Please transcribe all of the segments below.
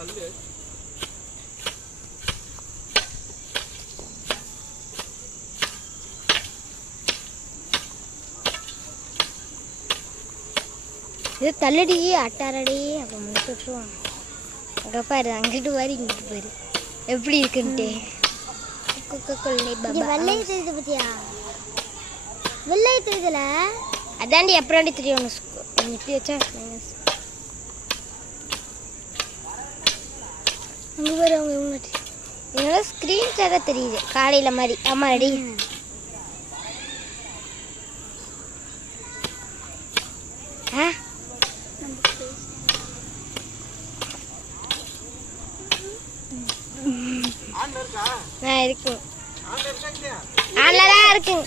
இது தள்ளடி அட்டாரடி அப்போ முடிச்சு விட்டுருவான். அங்கே பாரு, அங்கிட்டு பாரு, இங்கிட்டு பாரு எப்படி இருக்குன்ட்டு. வெள்ளை தெரியுது பத்தியா? வெள்ளை தெரியுதுல, அதாண்டி அப்புறம் தெரியும். இப்படி வச்சா அங்கே பாரு, அவங்க இவங்க என்னோட ஸ்க்ரீன்ஷாட்டாக தெரியுது காலையில் மாதிரி. ஆமாம் ரெடி. ஆ இருக்கு, ஆன்லதான் இருக்கு.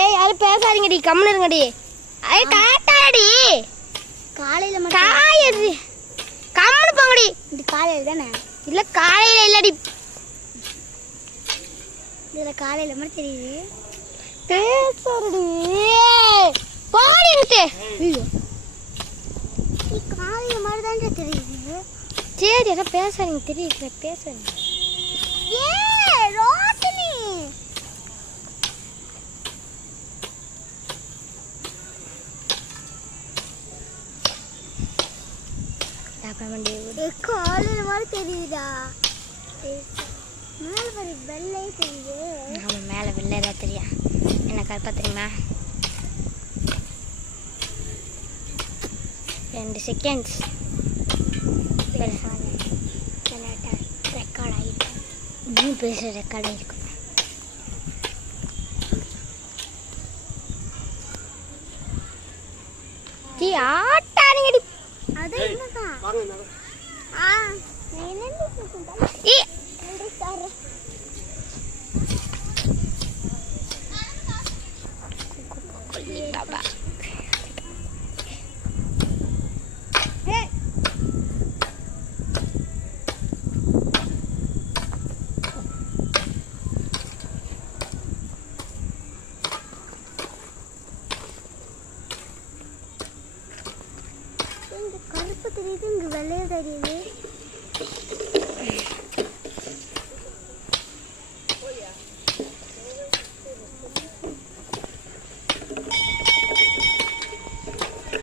ஏய் யாரும் பேசாதீங்கடி, கம்முன்னு இருங்கடி. ஐ டாட்டாடி காலையில காயடி, கம்முன்னு போங்கடி. இது காலையில தானே? இல்ல காலையில இல்லடி, இதுல காலையில மட்டும் தெரியுது. பேசாதடி போடிட்டு. ஐயோ காலையில மாதிரி தான் தெரியுது. சரி அதான் பேசாதீங்க, தெரியுது பேசாதீங்க. ஏ ரோஷினி காலையில மாதிரி தெரியுதா? மேல பாரு வெள்ளை தெரியுது. ஆமா மேல வெள்ளை தான் தெரியும். என்ன கருப்பா தெரியுமா? 2 செகண்ட்ஸ் ரெக்கார்ட் ஆகிட்டு நீ பேசுகிற ரெக்கார்ட் ஆகிருக்கும். டீ ஆட்டானுங்கடி. அது என்னதான்? ஆ என்னன்னு சொல்றேன். ஏ சார் பாபா கருப்பு தெரியுது, இங்க வெள்ளையா தெரியுது.